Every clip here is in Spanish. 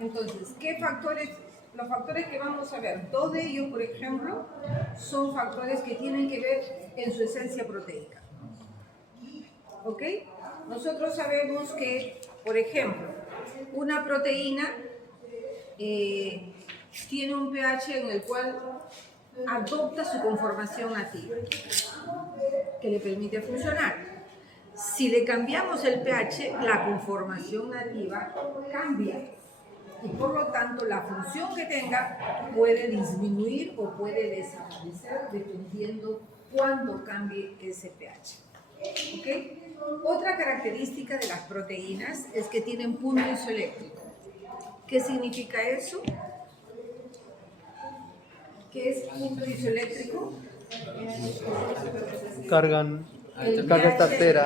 Entonces, ¿qué factores? Los factores que vamos a ver, dos de ellos, por ejemplo, son factores que tienen que ver en su esencia proteica. ¿Ok? Nosotros sabemos que, por ejemplo, una proteína tiene un pH en el cual adopta su conformación nativa, que le permite funcionar. Si le cambiamos el pH, la conformación nativa cambia y por lo tanto la función que tenga puede disminuir o puede desaparecer dependiendo cuándo cambie ese pH. ¿Okay? Otra característica de las proteínas es que tienen punto isoeléctrico. ¿Qué significa eso? ¿Qué es punto isoeléctrico? Carga está cero.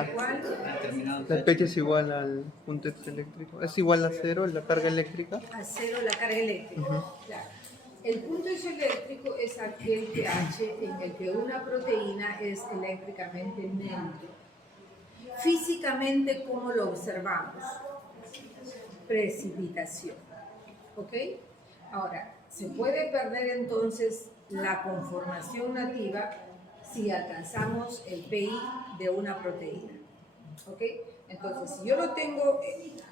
El pH es igual al punto eléctrico. ¿Es igual a cero la carga eléctrica? A cero la carga eléctrica. Claro. El punto isoeléctrico es aquel pH en el que una proteína es eléctricamente neutro. Físicamente, ¿cómo lo observamos? Precipitación. ¿Ok? Ahora, se puede perder entonces la conformación nativa si alcanzamos el PI de una proteína. ¿Ok? Entonces, si yo lo tengo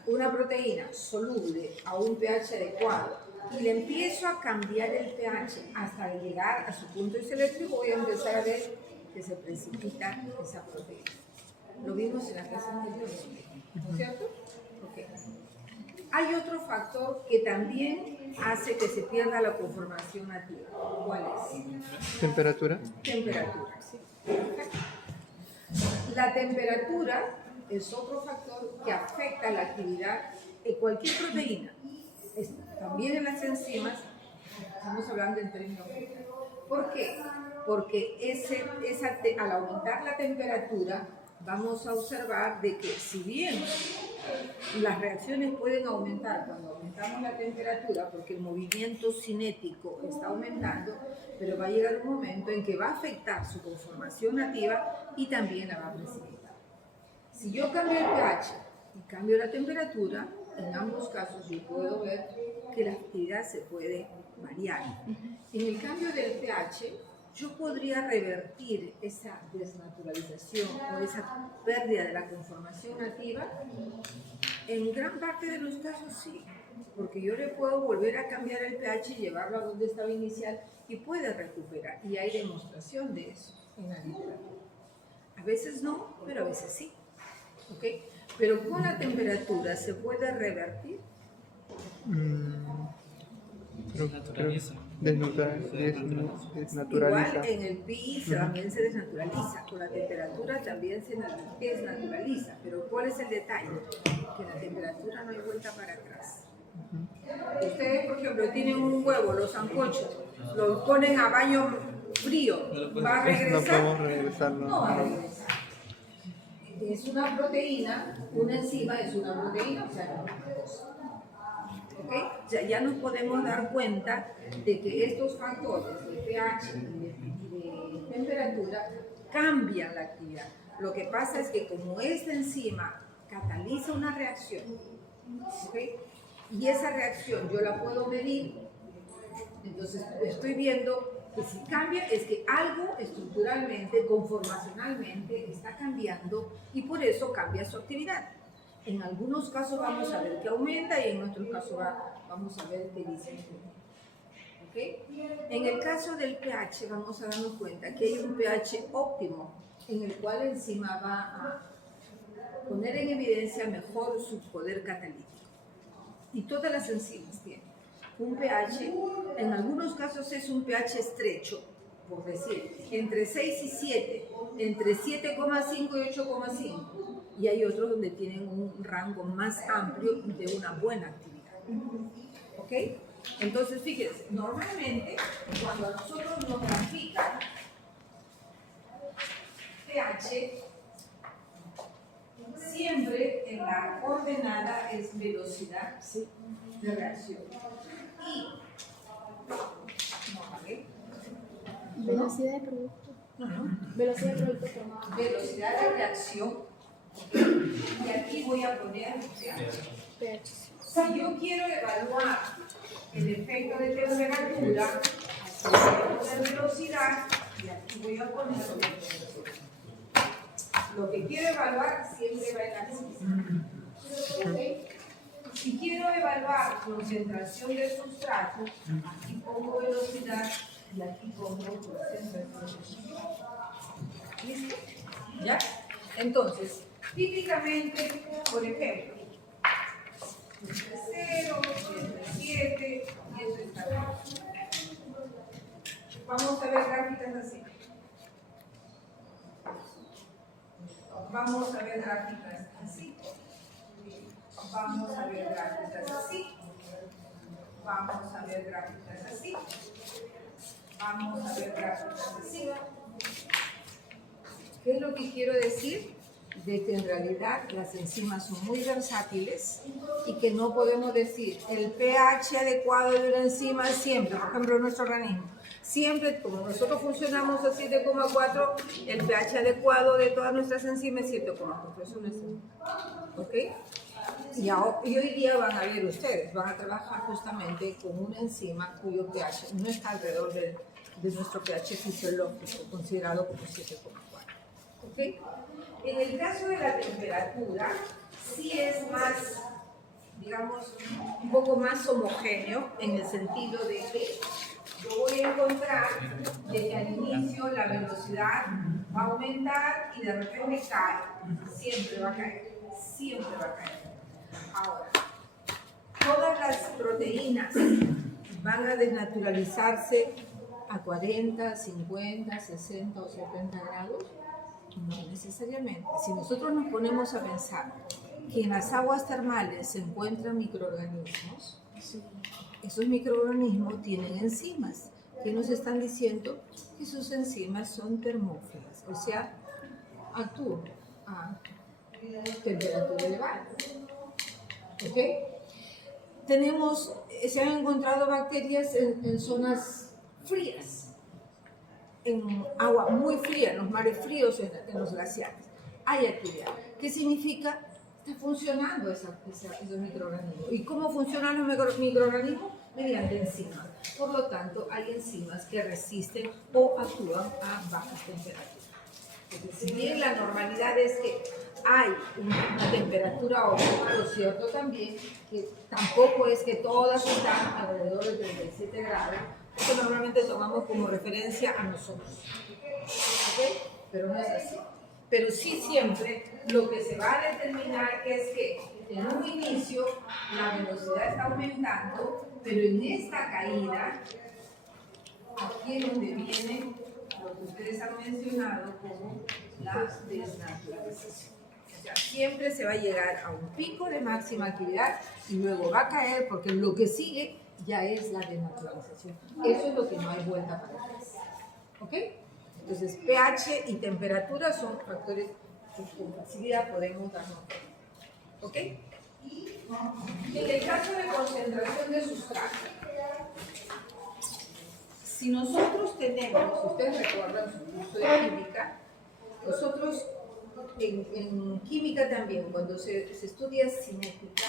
una proteína soluble a un pH adecuado y le empiezo a cambiar el pH hasta llegar a su punto isoeléctrico, voy a empezar a ver que se precipita esa proteína. Lo vimos en la clase anterior, ¿no es cierto? Okay. Hay otro factor que también hace que se pierda la conformación nativa. ¿Cuál es? ¿Temperatura? Temperatura, sí. La temperatura es otro factor que afecta la actividad de cualquier proteína. También en las enzimas, estamos hablando en términos generales. ¿Por qué? Porque al aumentar la temperatura, vamos a observar de que si bien las reacciones pueden aumentar cuando aumentamos la temperatura, porque el movimiento cinético está aumentando, pero va a llegar un momento en que va a afectar su conformación nativa y también la va a precipitar. Si yo cambio el pH y cambio la temperatura, en ambos casos yo puedo ver que la actividad se puede variar. En el cambio del pH, yo podría revertir esa desnaturalización o esa pérdida de la conformación nativa. En gran parte de los casos sí, porque yo le puedo volver a cambiar el pH y llevarlo a donde estaba inicial y puede recuperar. Y hay demostración de eso en la literatura. A veces no, pero a veces sí. ¿Okay? Pero con la temperatura se puede revertir. Desnaturaliza. Igual en el PI también se desnaturaliza, con la temperatura también se desnaturaliza, pero ¿cuál es el detalle? Que la temperatura no hay vuelta para atrás. Ustedes, por ejemplo, tienen un huevo, los sancochos, lo ponen a baño frío, ¿va a regresar? No podemos regresarlo. No va a regresar. Es una proteína, una enzima es una proteína, o sea, no es una cosa. ¿Okay? Ya nos podemos dar cuenta de que estos factores de pH y de temperatura cambian la actividad. Lo que pasa es que como esta enzima cataliza una reacción, ¿okay? Y esa reacción yo la puedo medir, entonces estoy viendo que si cambia es que algo estructuralmente, conformacionalmente está cambiando y por eso cambia su actividad. En algunos casos vamos a ver que aumenta y en otros casos vamos a ver que disminuye. ¿Okay? En el caso del pH vamos a darnos cuenta que hay un pH óptimo en el cual la enzima va a poner en evidencia mejor su poder catalítico. Y todas las enzimas tienen un pH, en algunos casos es un pH estrecho, por decir, entre 6 y 7, entre 7,5 y 8,5. Y hay otros donde tienen un rango más amplio de una buena actividad. ¿Ok? Entonces, fíjense, normalmente cuando a nosotros nos grafican pH, siempre en la coordenada es velocidad de reacción. Y, no, ¿vale? Velocidad de producto. Velocidad de producto formado. Velocidad de reacción Y aquí voy a poner pH. Si yo quiero evaluar el efecto de temperatura, aquí voy a poner velocidad y aquí voy a poner velocidad. Lo que quiero evaluar siempre va en la axis. ¿Okay? Si quiero evaluar concentración de sustrato, aquí pongo velocidad y aquí pongo concentración de sustrato. ¿Listo? ¿Ya? Entonces, típicamente, por ejemplo, entre 0, entre 7, y eso está bien. Vamos a ver gráficas así. Vamos a ver gráficas así. Vamos a ver gráficas así. Vamos a ver gráficas así. Vamos a ver gráficas así. ¿Qué es lo que quiero decir? De que en realidad las enzimas son muy versátiles y que no podemos decir el pH adecuado de una enzima siempre, por ejemplo, en nuestro organismo. Siempre, como nosotros funcionamos a 7,4, el pH adecuado de todas nuestras enzimas es 7,4. Eso no es así. ¿Ok? Y hoy día van a ver ustedes, van a trabajar justamente con una enzima cuyo pH no está alrededor de nuestro pH fisiológico, considerado como 7,4. ¿Ok? En el caso de la temperatura, sí es más, digamos, un poco más homogéneo en el sentido de que yo voy a encontrar de que al inicio la velocidad va a aumentar y de repente cae. Siempre va a caer. Siempre va a caer. Ahora, todas las proteínas van a desnaturalizarse a 40, 50, 60 o 70 grados. No necesariamente. Si nosotros nos ponemos a pensar que en las aguas termales se encuentran microorganismos, esos microorganismos tienen enzimas que nos están diciendo que sus enzimas son termófilas, o sea, actúan a temperatura elevada. ¿Ok? Se han encontrado bacterias en zonas frías, en agua muy fría, en los mares fríos, en los glaciares. Hay actividad. ¿Qué significa? Está funcionando esos microorganismos. ¿Y cómo funcionan los microorganismos? Mediante enzimas. Por lo tanto, hay enzimas que resisten o actúan a bajas temperaturas. Entonces, si bien la normalidad es que hay una temperatura óptima, lo cierto también que tampoco es que todas están alrededor de 37 grados, que normalmente tomamos como referencia a nosotros. ¿Ok? Pero no es así. Pero sí siempre lo que se va a determinar es que en un inicio la velocidad está aumentando, pero en esta caída, aquí es donde viene lo que ustedes han mencionado como la desnaturalización. O sea, siempre se va a llegar a un pico de máxima actividad y luego va a caer porque lo que sigue ya es la desnaturalización. Eso es lo que no hay vuelta para atrás. ¿Ok? Entonces, pH y temperatura son factores que con facilidad podemos darnos cuenta. ¿Ok? En el caso de concentración de sustrato, si nosotros tenemos, si ustedes recuerdan su curso de química, nosotros en química también, cuando se estudia cinética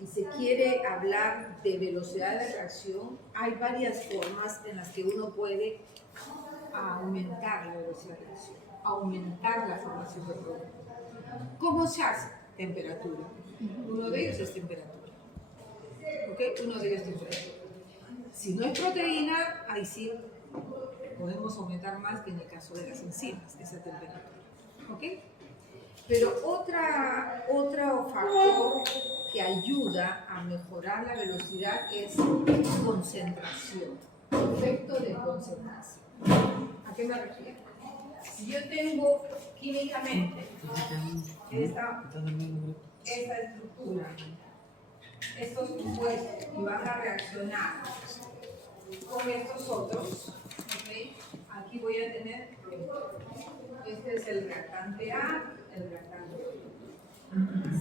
y se quiere hablar de velocidad de reacción, hay varias formas en las que uno puede aumentar la velocidad de reacción, aumentar la formación de producto. ¿Cómo se hace? Temperatura. Uno de ellos es temperatura. ¿Ok? Uno de ellos es temperatura. Si no es proteína, ahí sí podemos aumentar más que en el caso de las enzimas, esa temperatura. ¿Ok? Pero otro factor que ayuda a mejorar la velocidad es concentración, efecto de concentración. ¿A qué me refiero? Si yo tengo químicamente esta estructura, estos compuestos y van a reaccionar con estos otros, ¿okay? Aquí voy a tener producto. Este es el reactante A, el reactante B.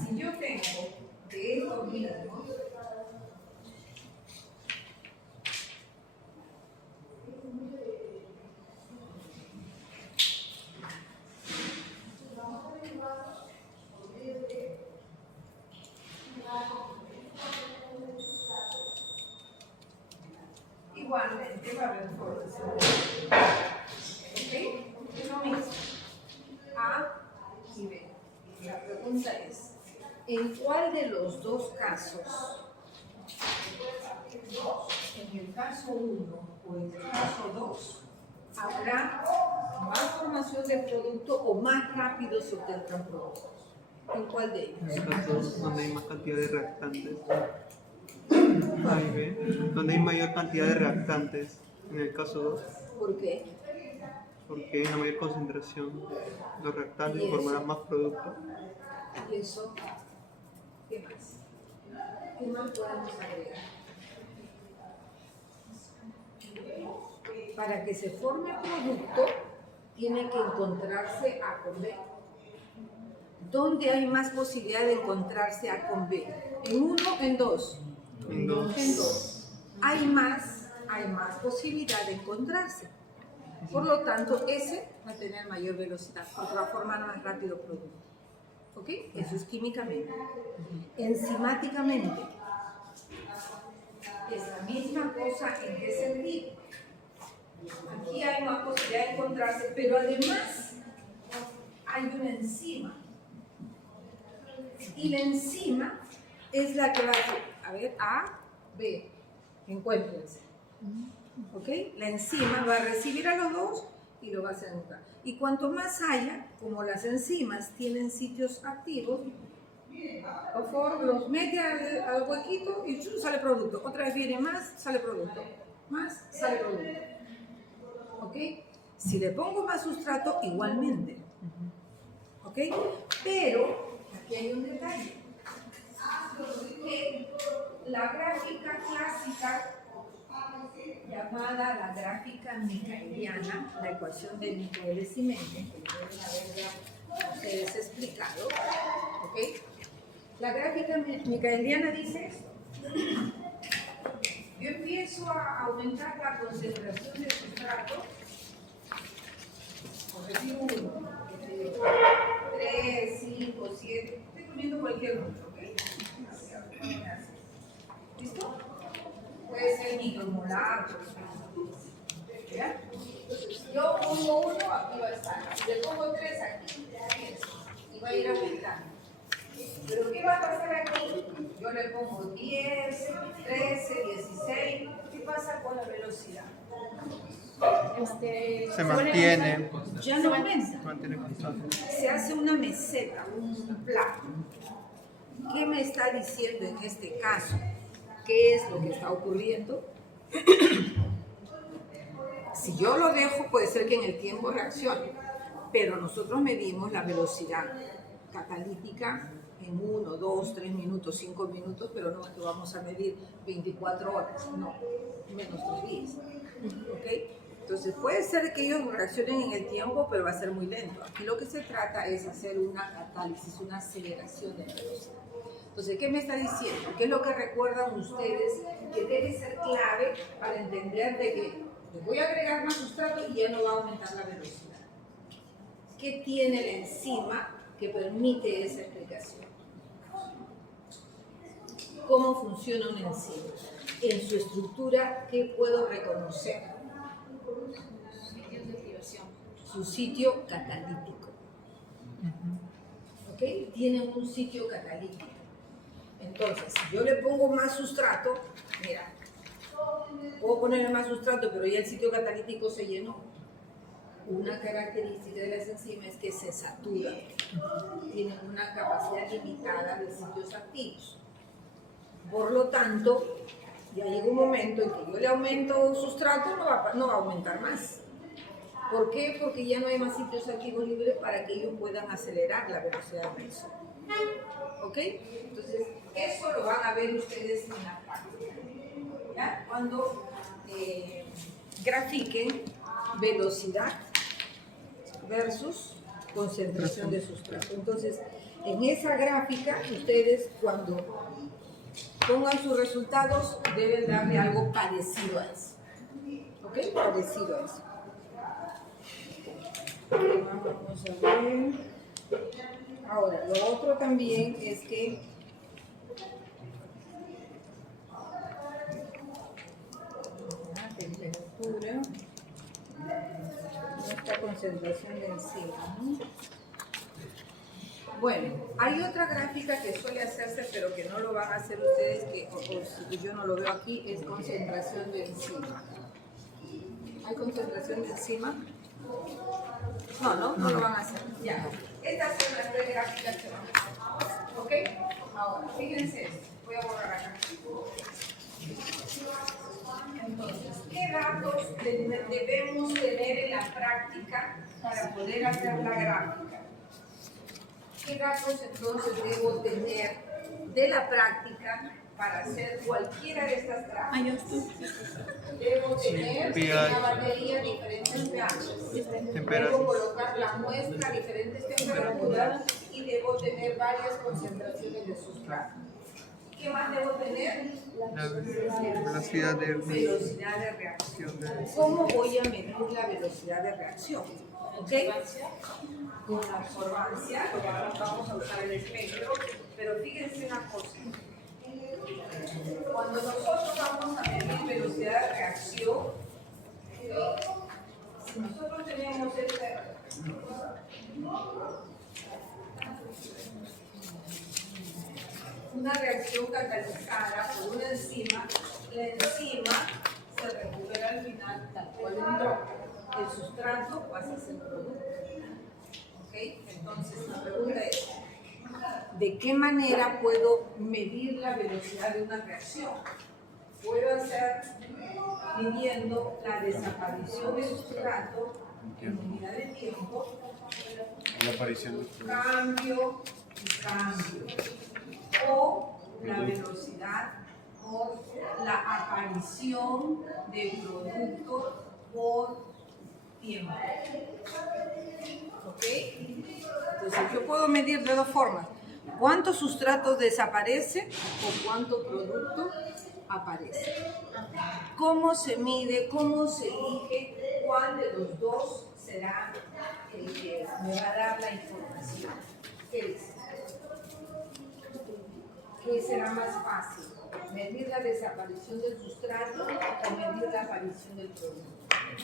Si yo tengo de estos mismos, igualmente va a haber formas. ¿Ok? Es lo mismo. A y B. La pregunta es, ¿en cuál de los dos casos, en el caso 1 o en el caso 2, habrá más formación de producto o más rápido se obtendrán productos? ¿En cuál de ellos? En el caso donde hay más cantidad de reactantes. A y B. Donde hay mayor cantidad de reactantes. En el caso 2. ¿Por qué? Porque hay una mayor concentración. Los reactantes ¿Y eso? formarán más producto. ¿Y eso? ¿Qué más? ¿Qué más podemos agregar? Para que se forme producto, tiene que encontrarse A con B. ¿Dónde hay más posibilidad de encontrarse A con B? ¿En 1 o en 2? En 2. En 2. Hay más posibilidad de encontrarse. Por lo tanto, ese va a tener mayor velocidad, porque va a formar más rápido producto. ¿Ok? Eso es químicamente. Enzimáticamente, es la misma cosa. ¿En qué sentido? Aquí hay más posibilidad de encontrarse, pero además hay una enzima. Y la enzima es la que va a hacer, a ver, A, B, encuéntrense. ¿Ok? La enzima va a recibir a los dos y lo va a hacer encontrar. Y cuanto más haya, como las enzimas tienen sitios activos, por favor, los mete al huequito y sale producto. Otra vez viene más, sale producto. Más, sale producto. ¿Ok? Si le pongo más sustrato, igualmente. ¿Ok? Pero aquí hay un detalle. Que la gráfica clásica, llamada la gráfica micaeliana, la ecuación de Michaelis-Menten, que deben haber ya ustedes explicado, ¿ok? La gráfica micaeliana dice esto. Yo empiezo a aumentar la concentración de sustrato, por decir 1, 3, 5, 7, estoy poniendo cualquier número, ¿ok? ¿Listo? Puede ser micromolar, por ejemplo. ¿Ya? Entonces, yo pongo 1, aquí va a estar. Si le pongo 3, aquí. Y va a ir aumentando. Pero ¿qué va a pasar aquí? Yo le pongo 10, 13, 16. ¿Qué pasa con la velocidad? Se mantiene. Ya no aumenta. Se mantiene constante. Se hace una meseta, un plato. ¿Qué me está diciendo en este caso? ¿Qué es lo que está ocurriendo? Si yo lo dejo, puede ser que en el tiempo reaccione, pero nosotros medimos la velocidad catalítica en 1, 2, 3 minutos, 5 minutos, pero no es que vamos a medir 24 horas, no, menos 2 días. ¿Ok? Entonces puede ser que ellos reaccionen en el tiempo, pero va a ser muy lento. Aquí lo que se trata es hacer una catálisis, una aceleración de la velocidad. Entonces, ¿qué me está diciendo? ¿Qué es lo que recuerdan ustedes que debe ser clave para entender de que le voy a agregar más sustrato y ya no va a aumentar la velocidad? ¿Qué tiene la enzima que permite esa explicación? ¿Cómo funciona una enzima? En su estructura, ¿qué puedo reconocer? Su sitio catalítico. ¿Ok? Tiene un sitio catalítico. Entonces, si yo le pongo más sustrato, mira, puedo ponerle más sustrato, pero ya el sitio catalítico se llenó. Una característica de las enzimas es que se saturan. Tienen una capacidad limitada de sitios activos. Por lo tanto, ya llega un momento en que yo le aumento sustrato, no va a aumentar más. ¿Por qué? Porque ya no hay más sitios activos libres para que ellos puedan acelerar la velocidad de eso. ¿Ok? Entonces, eso lo van a ver ustedes en la práctica. ¿Ya? Cuando grafiquen velocidad versus concentración de sustrato. Entonces, en esa gráfica, ustedes cuando pongan sus resultados deben darle algo parecido a eso. ¿Ok? Parecido a eso. Vamos a ver. Ahora, lo otro también es que concentración de enzima, ¿no? Bueno, hay otra gráfica que suele hacerse, pero que no lo van a hacer ustedes, o si yo no lo veo aquí, es concentración de enzima. ¿Hay concentración de enzima? No lo van a hacer. Ya. Estas son las tres gráficas que vamos a hacer. ¿Ok? Ahora, fíjense esto. Voy a borrar acá. Entonces, ¿qué datos debemos tener en la práctica para poder hacer la gráfica? ¿Qué datos entonces debo tener de la práctica para hacer cualquiera de estas gráficas? Debo tener una batería diferentes pH. Debo colocar la muestra a diferentes temperaturas y debo tener varias concentraciones de sustrato. ¿Qué más debo tener? La velocidad de reacción. ¿Cómo voy a medir la velocidad de reacción? ¿Ok? Con la absorbancia, vamos a usar el espectro, pero fíjense una cosa. Cuando nosotros vamos a medir velocidad de reacción, si nosotros tenemos una reacción catalizada por una enzima, la enzima se recupera al final tal cual entró. El sustrato pasa a ser producto. ¿Ok? Entonces la pregunta es, ¿de qué manera puedo medir la velocidad de una reacción? Puedo hacer midiendo la desaparición del sustrato en unidad de tiempo, La aparición del cambio y cambio, o la velocidad o la aparición del producto por tiempo. ¿Ok? Entonces yo puedo medir de dos formas. ¿Cuánto sustrato desaparece o cuánto producto aparece? ¿Cómo se mide? ¿Cómo se elige? ¿Cuál de los dos será el que me va a dar la información? ¿Qué dice? ¿Qué será más fácil? ¿Medir la desaparición del sustrato o medir la aparición del producto?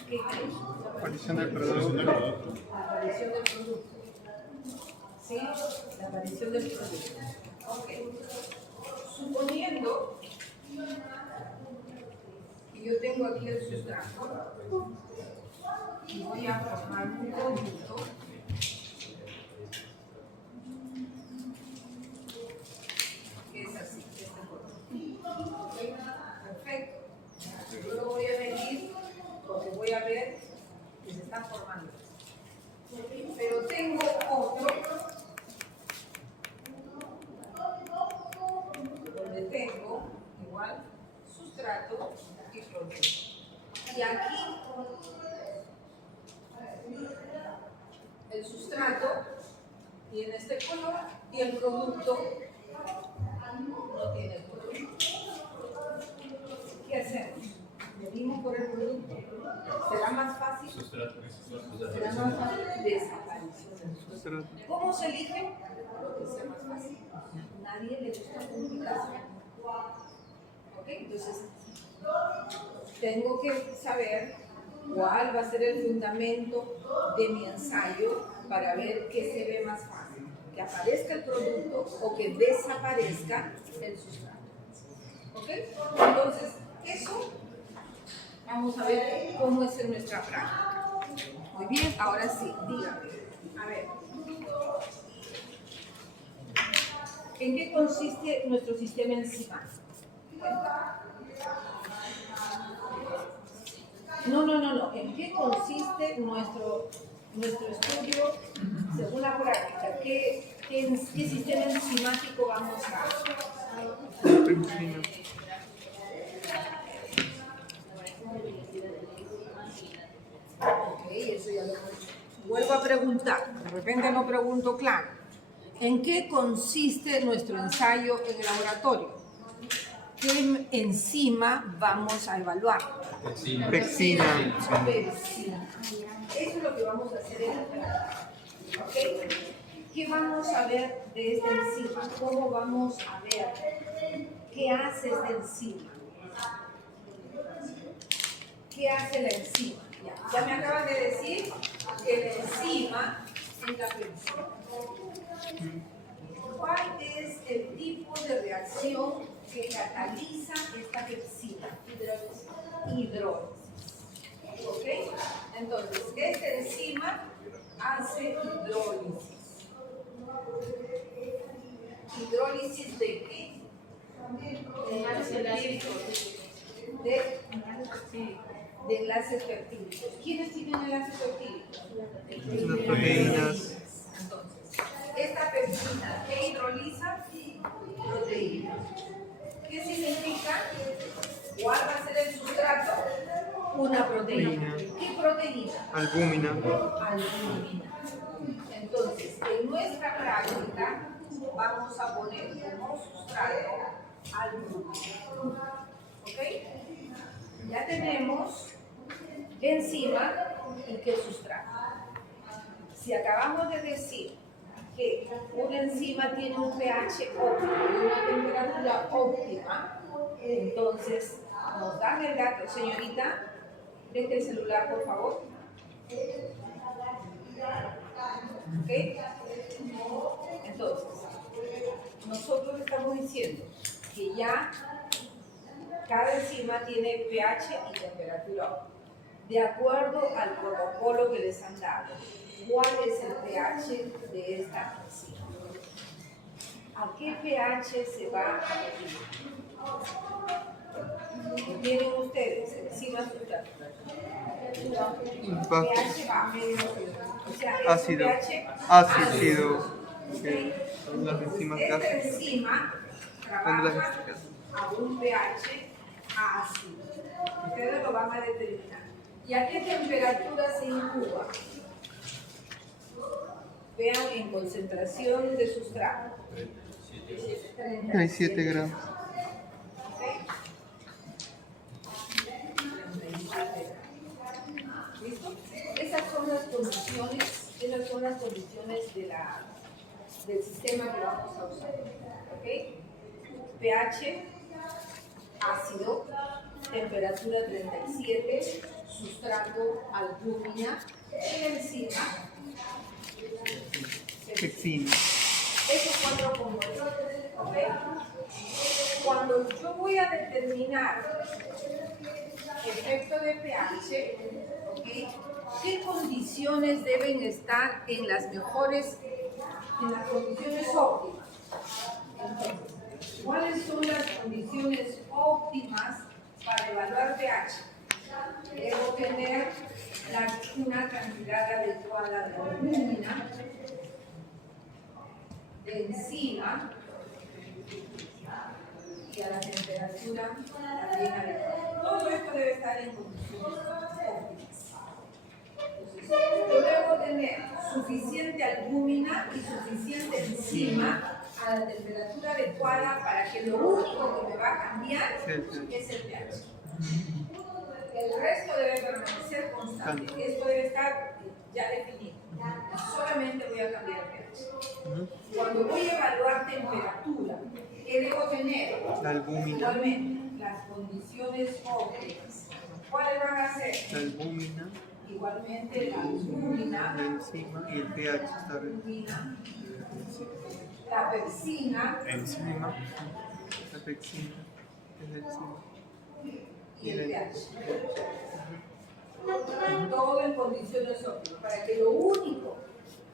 ¿Qué crees? La aparición del producto. La aparición del producto. ¿Sí? La aparición del producto. Ok. Suponiendo que yo tengo aquí el sustrato y voy a formar un producto que es así, este producto. ¿Okay? Perfecto. Yo lo voy a medir porque voy a ver que se están formando. Pero tengo otro donde tengo igual sustrato y producto. Y aquí el sustrato tiene este color y el producto no tiene el color. ¿Qué hacemos? Medimos por el producto. ¿Será más fácil? ¿Será más fácil? Desaparición del sustrato. ¿Cómo se elige? Lo que sea más fácil. Nadie le gusta complicación. ¿Ok? Entonces, tengo que saber cuál va a ser el fundamento de mi ensayo para ver qué se ve más fácil. Que aparezca el producto o que desaparezca el sustrato. ¿Ok? Entonces, eso vamos a ver cómo es en nuestra práctica. Muy bien, ahora sí, dígame. A ver. ¿En qué consiste nuestro sistema enzimático? No. ¿En qué consiste nuestro estudio según la práctica? ¿Qué sistema enzimático vamos a Enzima. Ok, eso ya lo vuelvo a preguntar. De repente no pregunto claro. ¿En qué consiste nuestro ensayo en el laboratorio? ¿Qué enzima vamos a evaluar? Pexina. Pexina. Eso es lo que vamos a hacer en la práctica. ¿Ok? ¿Qué vamos a ver de esta enzima? ¿Cómo vamos a ver qué hace esta enzima? ¿Qué hace la enzima? Ya me acaban de decir que la enzima en la pepsina. ¿Cuál es el tipo de reacción que cataliza esta pepsina? Hidrólisis. ¿Ok? Entonces, esta enzima hace hidrólisis. ¿Hidrólisis de qué? De enlaces peptídicos. ¿Quiénes tienen enlaces peptídicos? Las proteínas. Entonces, esta pepsina que hidroliza proteínas. ¿Qué significa? ¿Cuál va a ser el sustrato? Una proteína. ¿Qué proteína? Albúmina. Albúmina. Entonces, en nuestra práctica vamos a poner como sustrato albúmina. ¿Ok? Ya tenemos enzima y qué sustrato. Si acabamos de decir que una enzima tiene un pH óptimo y una temperatura óptima, entonces nos dan el dato. Señorita, deje el celular, por favor. ¿Ok? Entonces, nosotros estamos diciendo que ya cada enzima tiene pH y temperatura óptima. De acuerdo al protocolo que les han dado, ¿cuál es el pH de esta enzima? ¿A qué pH se va a medir? ¿Tienen ustedes enzima sustrato? pH bajo. O sea, es Ácido. pH Ácido. ¿Okay? Son las enzimas Esta gástricas. enzima trabaja a un pH ácido. Ustedes lo van a determinar. ¿Y a qué temperatura se incuba? Vean en concentración de sustrato. 37 gramos. ¿Ok? 37 gramos. ¿Listo? Esas son las condiciones del sistema que vamos a usar. ¿Ok? pH ácido, temperatura 37, sustrato albúmina, enzima, Pepsina. esos cuatro compuestos. ¿Ok? Cuando yo voy a determinar efecto de pH, ¿ok? ¿Qué condiciones deben estar en las condiciones óptimas? Entonces, ¿cuáles son las condiciones óptimas para evaluar pH? Debo tener una cantidad adecuada de albúmina, de enzima y a la temperatura también adecuada. Todo esto debe estar en condiciones óptimas. Entonces, yo debo tener suficiente albúmina y suficiente enzima a la temperatura adecuada para que lo único que me va a cambiar es el pH. El resto debe permanecer constante. Esto debe estar ya definido. Solamente voy a cambiar el pH. Cuando voy a evaluar temperatura, ¿qué debo tener? La albúmina. Igualmente, las condiciones óptimas. ¿Cuáles van a ser? La albúmina. Igualmente la albúmina, la enzima y el pH está la pepsina Enzima. la pepsina es la enzima y el pH. Todo en condiciones óptimas, para que lo único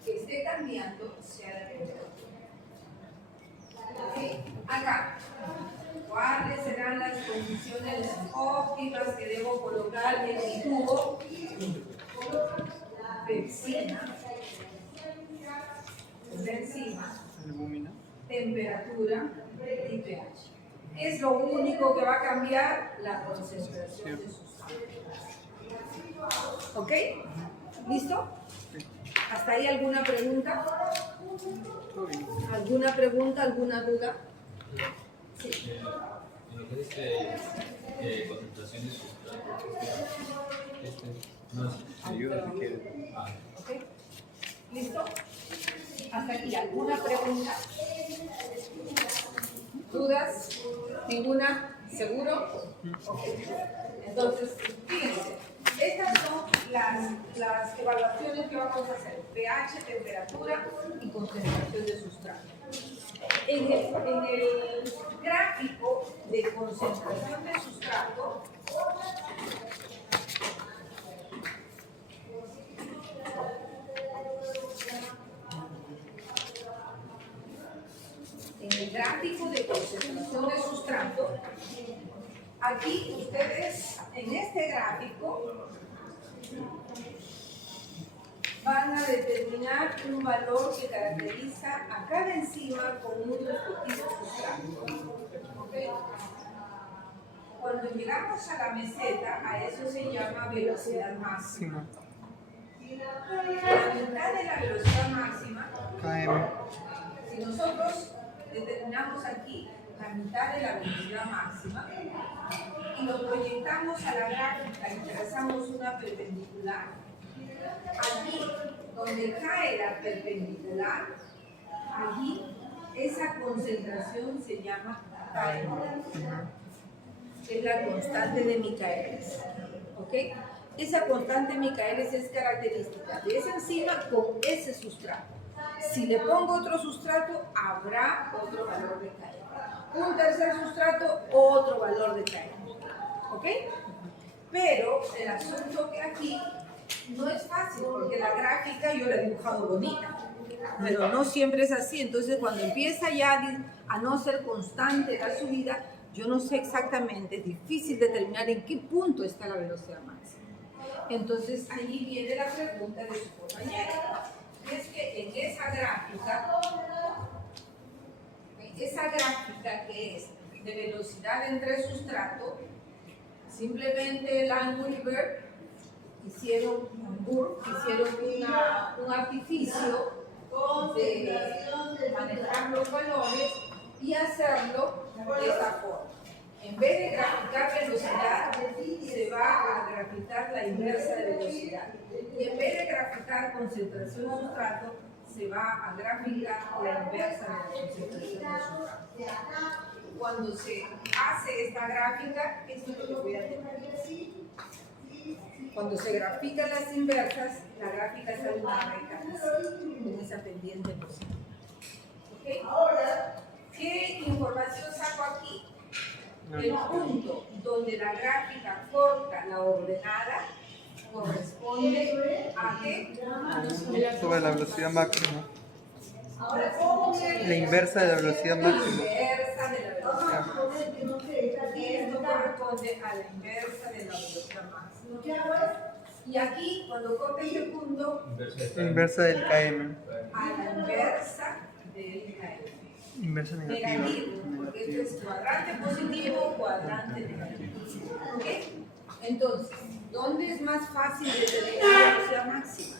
que esté cambiando sea la temperatura. ¿Okay? Acá, ¿cuáles serán las condiciones óptimas que debo colocar en mi tubo? Pepsina, enzima, albúmina. temperatura y pH. Es lo único que va a cambiar la concentración de sustrato. ¿Ok? ¿Listo? ¿Hasta ahí alguna pregunta? ¿Alguna pregunta, alguna duda? Sí. En lo que es concentración de sustrato, no Ayuda si quieres. ¿Ok? ¿Listo? ¿Hasta aquí alguna pregunta? ¿Dudas? ¿Ninguna? ¿Seguro? Ok. Entonces, fíjense. Estas son las evaluaciones que vamos a hacer: pH, temperatura y concentración de sustrato. En el gráfico de concentración de sustrato, aquí ustedes, en este gráfico, van a determinar un valor que caracteriza a cada enzima con un respectivo sustrato. ¿Okay? Cuando llegamos a la meseta, a eso se llama velocidad máxima. La mitad de la velocidad máxima, si nosotros determinamos aquí la mitad de la velocidad máxima y lo proyectamos a la gráfica y trazamos una perpendicular, allí donde cae la perpendicular, allí esa concentración se llama KM, es la constante de Michaelis. ¿Ok? Esa constante de Michaelis es característica de esa enzima con ese sustrato. Si le pongo otro sustrato, habrá otro valor de KM. Un tercer sustrato, otro valor de KM. ¿Ok? Pero el asunto que aquí no es fácil, porque la gráfica yo la he dibujado bonita, pero no siempre es así. Entonces, cuando empieza ya a no ser constante la subida, yo no sé exactamente, es difícil determinar en qué punto está la velocidad máxima. Entonces, allí viene la pregunta de su compañero. Es que en esa gráfica que es de velocidad entre sustrato, simplemente Langmuir y Bird hicieron un artificio de manejar los valores y hacerlo de esta forma. En vez de graficar velocidad, se va a graficar la inversa de velocidad. Y en vez de graficar concentración de sustrato, se va a graficar la inversa de la concentración de sustrato. Cuando se hace esta gráfica, esto es lo que voy a tener. Cuando se grafican las inversas, la gráfica sale una recta con esa pendiente positiva. ¿Okay? ¿Qué información saco aquí? El punto donde la gráfica corta la ordenada corresponde a ¿qué? Sobre la velocidad máxima. Ahora, ¿cómo La inversa de la velocidad máxima. La inversa de la velocidad máxima. Y esto corresponde a la inversa de la velocidad máxima. Y aquí, cuando corte este punto, La inversa del KM. a la inversa del KM. Inversa negativa. Negativo, porque esto es cuadrante positivo, cuadrante negativo. ¿Ok? Entonces, ¿dónde es más fácil determinar la velocidad máxima?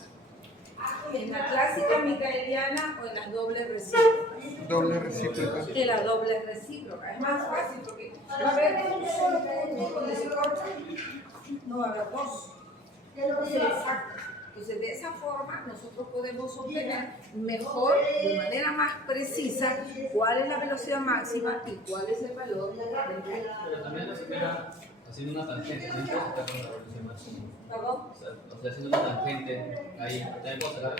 ¿En la clásica micaeliana o en las dobles recíprocas? Doble recíproca. En la doble recíproca. Es más fácil porque va a haber un solo punto donde se corta. No va a haber dos. Exacto. Entonces, de esa forma, nosotros podemos obtener mejor, de manera más precisa, cuál es la velocidad máxima y cuál es el valor del KM. Pero también lo espera haciendo una tangente, no importa sacar una velocidad máxima. ¿Perdón? O sea, haciendo una tangente, ahí también puedo sacar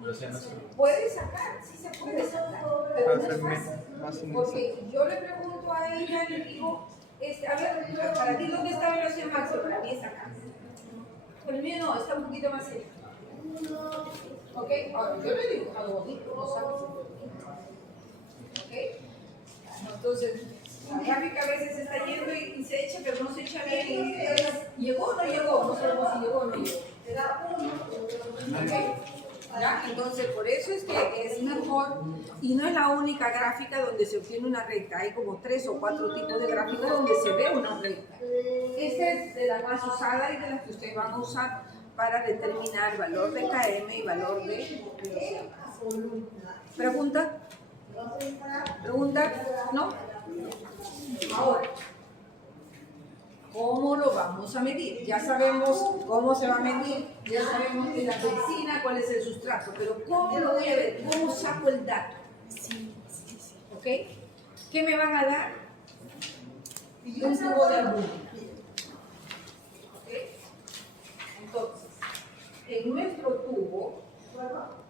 velocidad máxima. Puede sacar, sí se puede sacar, pero no es fácil. Más Porque yo le pregunto a ella, le digo, a ver, para ti, ¿dónde está la velocidad máxima? Para mí es acá. Pero el mío no, está un poquito más cerca. ¿Ok? Ahora, yo le he dibujado bonito, no sabes si es bonito. ¿Ok? Entonces, la gráfica a veces se está yendo y se echa, pero no se echa bien. Y ¿llegó o no llegó? No sabemos si llegó o no llegó. Te da uno. ¿Ok? ¿Ya? Entonces, por eso es que es mejor, y no es la única gráfica donde se obtiene una recta. Hay como 3 o 4 tipos de gráficas donde se ve una recta. Esta es de las más usadas y de las que ustedes van a usar para determinar valor de KM y valor de velocidad. ¿Pregunta? ¿Pregunta? ¿No? Ahora, ¿cómo lo vamos a medir? Ya sabemos cómo se va a medir, ya sabemos que la toxina, cuál es el sustrato, pero ¿cómo lo voy a ver? ¿Cómo saco el dato? ¿Ok? ¿Qué me van a dar? Un tubo de albúmina. ¿Ok? en nuestro tubo,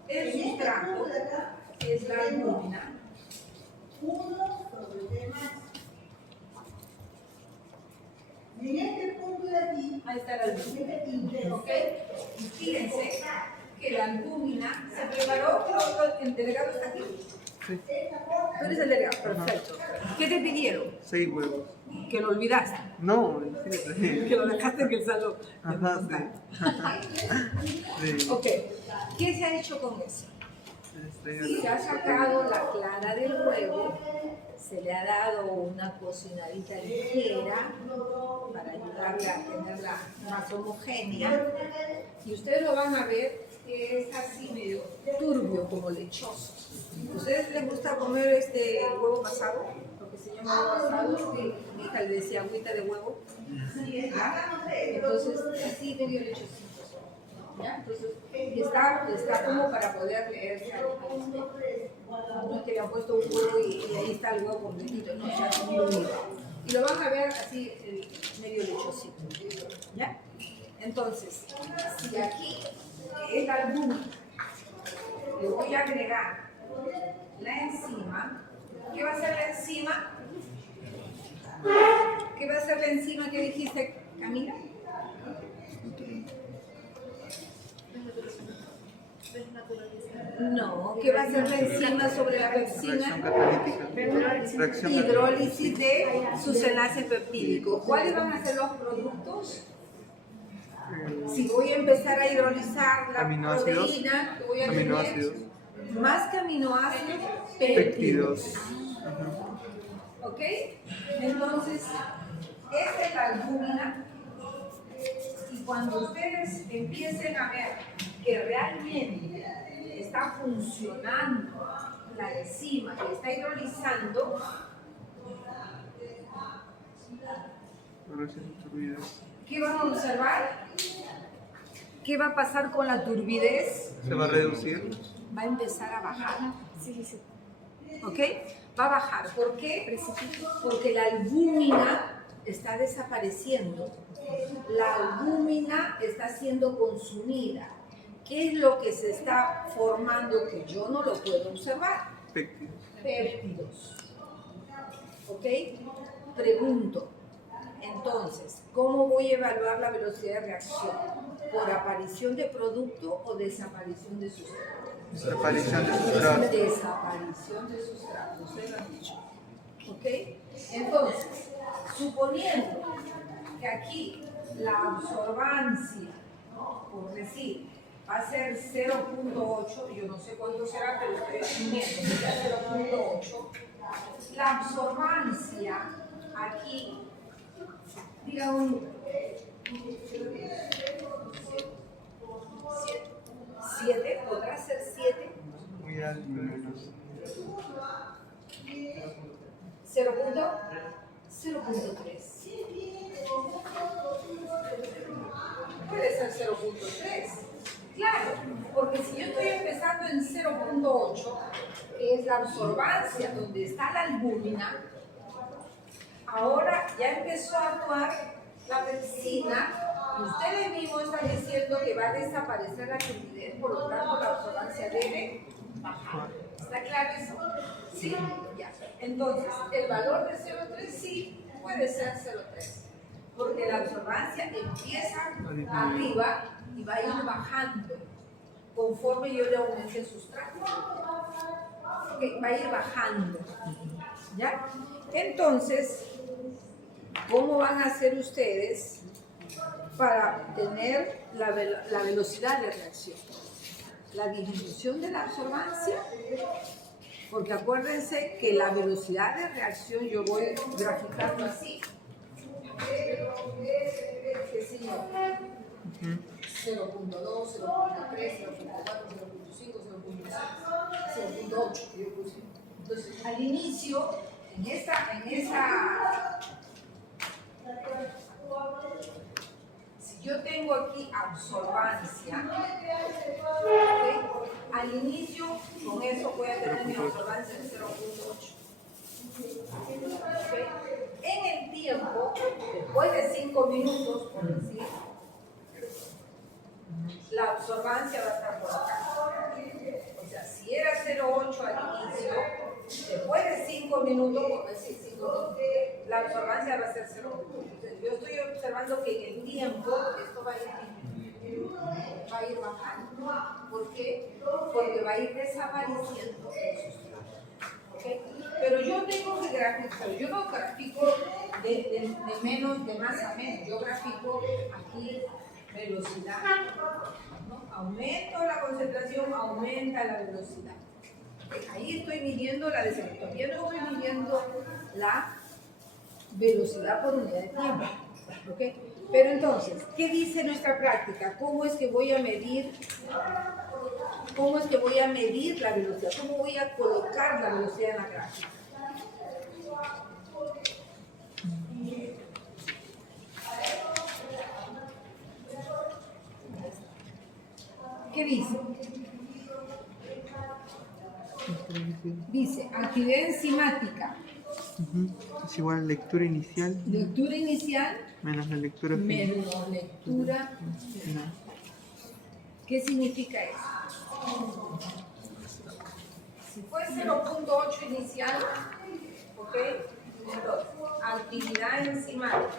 el sustrato es la albúmina. Y en este punto de aquí, Ahí está la albúmina. ¿Ok? Y fíjense que la albúmina se preparó, creo que el delegado está aquí. Sí. Tú eres el delegado, perfecto. ¿Qué te pidieron? 6 huevos. Que lo olvidaste, No, sí. que lo dejaste en el salón. Ajá, sí. Sí. Ok, ¿qué se ha hecho con eso? Se ha sacado la clara del huevo, se le ha dado una cocinadita ligera para ayudarle a tenerla más homogénea. Y ustedes lo van a ver que es así medio turbio, como lechoso. ¿Ustedes les gusta comer este huevo pasado? Lo que se llama huevo pasado, que mi hija le decía agüita de huevo. ¿Ya? Entonces, así medio lechosito. ¿Ya? Entonces, está como para poder leerse al espejo. No es que le han puesto un huevo y ahí está el huevo completito, no, se ha comido unido. Y lo van a ver así, medio lechosito. ¿Ya? Entonces, si aquí es la albúmina, le voy a agregar la enzima. ¿Qué va a ser la enzima? ¿Qué va a ser la enzima que dijiste, Camila? No, ¿qué va a ser la enzima sobre la Reacción pepsina? catalítica. Reacción Hidrólisis de sus enlaces peptídicos. ¿Cuáles van a ser los productos? Si voy a empezar a hidrolizar la Aminoácidos. proteína, ¿qué voy a tener? Aminoácidos. Más que aminoácidos, Péptidos. péptidos. ¿Ok? Entonces, esta es la albúmina. Y cuando ustedes empiecen a ver que realmente está funcionando la enzima que está hidrolizando, ¿qué van a observar? ¿Qué va a pasar con la turbidez? Se va a reducir. Va a empezar a bajar. ¿Ok? Va a bajar. ¿Por qué? Porque la albúmina está desapareciendo. La albúmina está siendo consumida. ¿Qué es lo que se está formando que yo no lo puedo observar? Péptidos. Péptidos. ¿Ok? Pregunto. Entonces, ¿cómo voy a evaluar la velocidad de reacción? ¿Por aparición de producto o desaparición de sustrato? Desaparición de sustrato. Desaparición de sustrato, ustedes lo han dicho. ¿Ok? Entonces, suponiendo que aquí la absorbancia, ¿no? Por decir, va a ser 0.8, yo no sé cuánto será, pero estoy asumiendo que sea 0.8, la absorbancia aquí, diga un número, 7, ¿podrá ser 7? Muy alto. 0.3. Puede ser 0.3. Claro, porque si yo estoy empezando en 0.8, que es la absorbancia donde está la albúmina, ahora ya empezó a actuar la pepsina y ustedes mismos están diciendo que va a desaparecer la turbidez, por lo tanto la absorbancia debe bajar. ¿Está claro eso? Sí, ya. Entonces, el valor de 0.3 sí puede ser 0.3, porque la absorbancia empieza arriba y va a ir bajando conforme yo le aumente el sustrato. Okay, va a ir bajando. ¿Ya? Entonces, ¿cómo van a hacer ustedes para tener la velocidad de reacción? La disminución de la absorbancia, porque acuérdense que la velocidad de reacción yo voy graficando así. ¿Qué sé yo? 0.2, 0.3, 0.4, 0.5, 0.6, 0.8 que yo puse. Entonces, al inicio, en esa si yo tengo aquí absorbancia, ¿okay? Al inicio con eso voy a tener mi absorbancia en 0.8. ¿Okay? En el tiempo, después de 5 minutos, por decir, la absorbancia va a estar por acá. O sea, si era 0,8 al inicio, después de 5 minutos, por decir 5 minutos, la absorbancia va a ser 0,1. Entonces, yo estoy observando que en el tiempo esto va a ir bajando. ¿Por qué? Porque va a ir desapareciendo el sustrato. ¿Okay? Pero yo tengo que graficar, yo no grafico de menos, de más a menos, yo grafico aquí velocidad, ¿no? Aumento la concentración, aumenta la velocidad. Ahí estoy midiendo la descenso, todavía no estoy midiendo la velocidad por unidad de tiempo. ¿Okay? Pero entonces, ¿qué dice nuestra práctica? ¿Cómo es que voy a medir? ¿Cómo es que voy a medir la velocidad? ¿Cómo voy a colocar la velocidad en la gráfica? ¿Qué dice? Dice, actividad enzimática. Es igual a lectura inicial Lectura inicial menos la lectura final. menos lectura final. ¿Qué significa eso? Si fue 0,8 inicial, ¿ok? Entonces, actividad enzimática.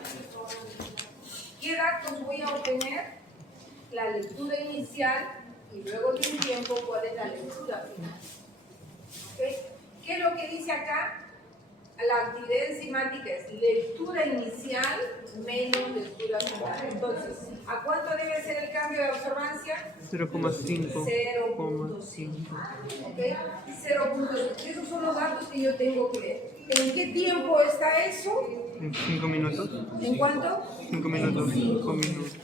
¿Qué datos voy a obtener? La lectura inicial y luego de un tiempo cuál es la lectura final. ¿Okay? ¿Qué es lo que dice acá? La actividad enzimática es lectura inicial menos lectura final. Entonces, ¿a cuánto debe ser el cambio de observancia? 0,5. 0,5. ¿Okay? 0,5. Esos son los datos que yo tengo que ver. ¿En qué tiempo está eso? ¿En 5 minutos? ¿En cuánto? 5 minutos. 5 minutos.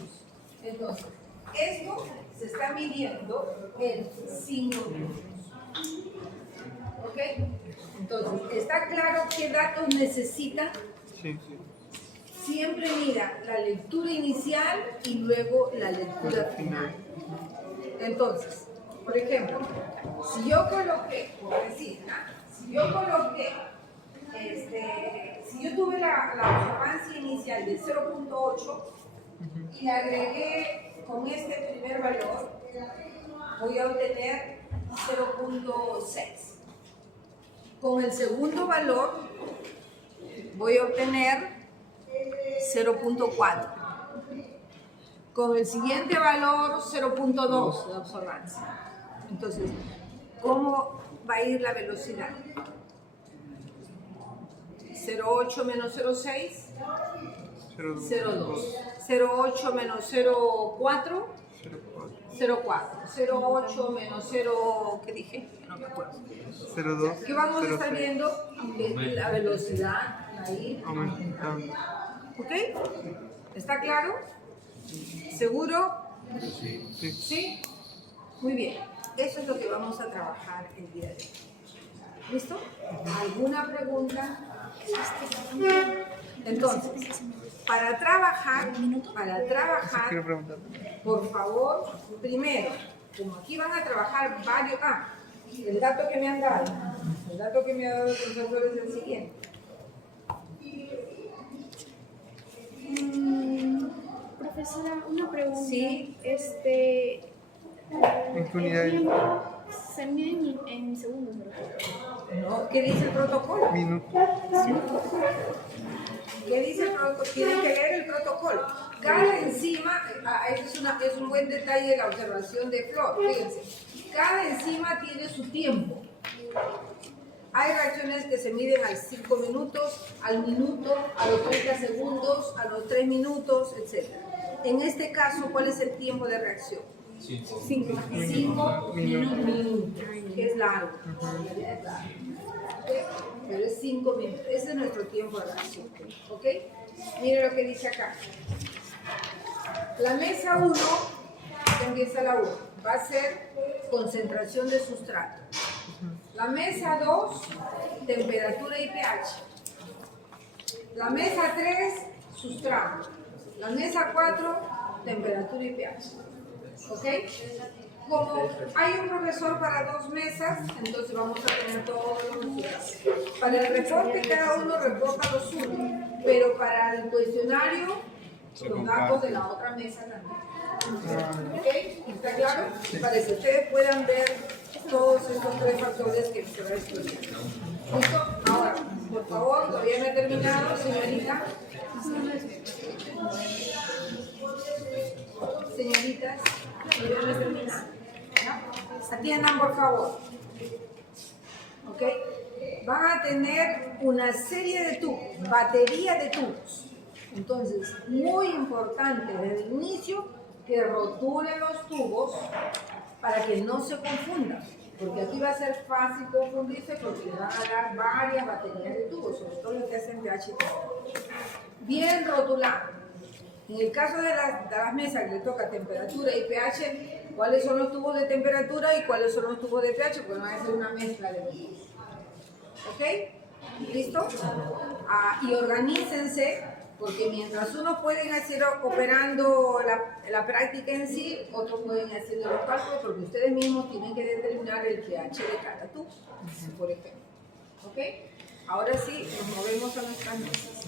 Entonces, esto se está midiendo en 5 minutos. ¿Ok? Entonces, ¿está claro qué datos necesita? Sí. Siempre mira la lectura inicial y luego la lectura final. Entonces, por ejemplo, si yo coloqué, por decir, ¿no? Si yo tuve la observancia inicial de 0,8 y le agregué con este primer valor, voy a obtener 0,6. Con el segundo valor voy a obtener 0,4. Con el siguiente valor 0,2 de observancia. Entonces, ¿cómo va a ir la velocidad? 0,8 menos 0,6, 0,2. 0,8 menos 0,4, 0,4. 0,8 menos 0, ¿qué dije? No me acuerdo. 0,2. ¿Qué vamos a estar viendo? Que la velocidad ahí Aumentando. ¿Ok? ¿Está claro? ¿Seguro? Sí. ¿Sí? Muy bien. Eso es lo que vamos a trabajar el día de hoy. ¿Listo? ¿Alguna pregunta? Entonces, para trabajar, Quiero preguntar. por favor, primero, como aquí van a trabajar varios... el dato que me han dado. El dato que me ha dado el profesor es el siguiente. Profesora, una pregunta. Sí. ¿En qué unidad? El tiempo se mide en segundos, ¿verdad? ¿No? ¿Qué dice el protocolo? Minutos. ¿Qué dice el protocolo? Tienen que leer el protocolo. Cada enzima, es un buen detalle de la observación de Flor, fíjense. Cada enzima tiene su tiempo. Hay reacciones que se miden a 5 minutos, al minuto, a los 30 segundos, a los 3 minutos, etc. En este caso, ¿cuál es el tiempo de reacción? 5. 5 minutos, que es largo. Es largo. ¿Ok? Pero es 5 minutos. Ese es nuestro tiempo de reacción. ¿Ok? Mire lo que dice acá. La mesa 1, empieza la 1, va a ser concentración de sustrato. La mesa 2, temperatura y pH. La mesa 3, sustrato. La mesa 4, temperatura y pH. ¿Ok? Como hay un profesor para 2 mesas, entonces vamos a tener todos los resultados. Para el reporte, cada uno reporta lo suyo, pero para el cuestionario, Se los comparte. datos de la otra mesa también. ¿Ok? ¿Está claro? Para que ustedes puedan ver todos estos tres factores que se va a estudiar. ¿Listo? Ahora, por favor, todavía no he terminado, señorita. Señoritas, todavía no he terminado. ¿Ya? Atiendan, por favor. ¿Ok? Van a tener una serie de tubos, batería de tubos. Entonces, muy importante desde el inicio que rotulen los tubos para que no se confundan. Porque aquí va a ser fácil confundirse porque le van a dar varias baterías de tubos, sobre todo los que hacen pH. Bien rotulado. En el caso de las mesas que le toca temperatura y pH, ¿cuáles son los tubos de temperatura y cuáles son los tubos de pH? Pues van a ser una mezcla de tubos. ¿Ok? ¿Listo? Y organícense, porque mientras unos pueden hacer operando la práctica en sí, otros pueden hacer los cálculos, porque ustedes mismos tienen que determinar el pH de cada tubo, por ejemplo. ¿Ok? Ahora sí, nos movemos a nuestras mesas.